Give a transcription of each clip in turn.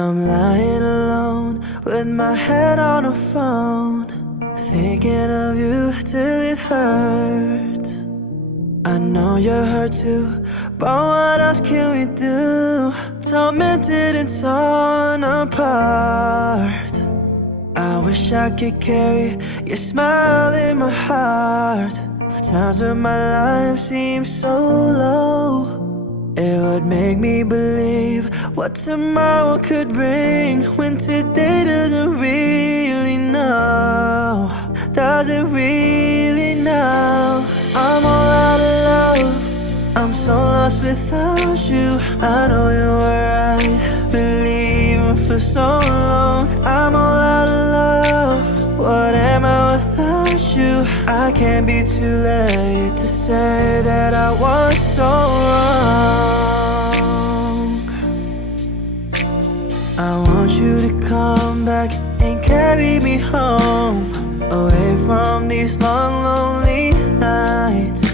I'm lying alone with my head on the phone, thinking of you till it hurts. I know you're hurt too, but what else can we do? Tormented and torn apart. I wish I could carry your smile in my heart. For times when my life seems so low, it would make me believe what tomorrow could bring, when today doesn't really know. Does it really know? I'm all out of love, I'm so lost without you. I know you were right, believing for so long. I'm all out of love, what am I without you? I can't be too late to say that I was so wrong. I want you to come back and carry me home, away from these long, lonely nights.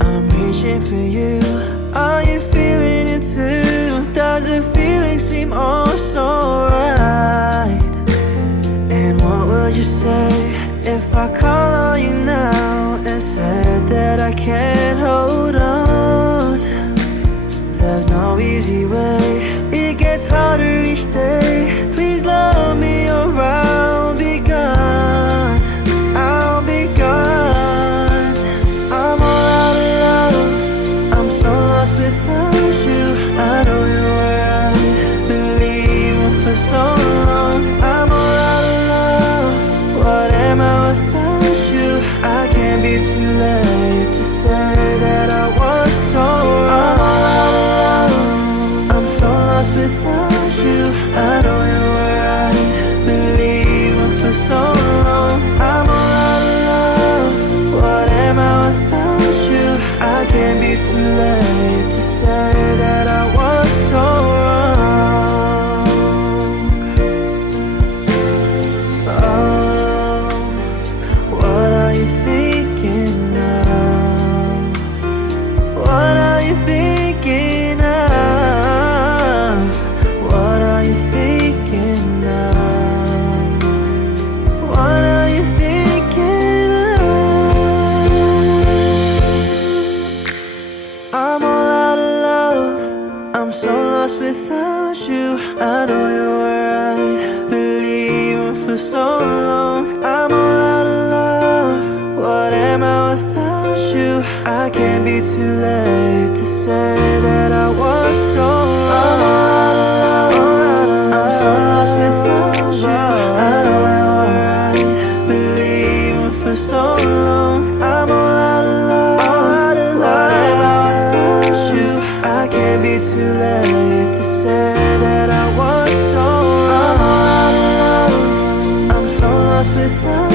I'm reaching for you, are you feeling it too? Does the feeling seem oh so right? And what would you say if I call on you now and said that I can't hold on? There's no easy way, it gets harder each day. Please love me or I'll be gone, I'll be gone. I'm all out of love, I'm so lost without you. I know you were right, believing for so long. I'm all out of love, what am I without you? I can't be too late to say that I was so wrong. I'm all out of love, I'm so lost without you. I know you were right, believing for so long. I'm all out of love, what am I without you? I can't be too late to say that I was so wrong. Oh, what are you thinking of? What are you thinking of? What are you thinking of? What are you thinking of? I'm all out of love, I'm so lost without you. I know you were right, believing for so long. I'm all out of love, what am I without you? I can't be too late to say that I was so wrong. I'm all out of love, I'm so lost without you. I know you were right, believing for so long. I'm all out of love, what am I without you? I can't be too late to say that I was so wrong. I'm all out of love, I'm so lost without you.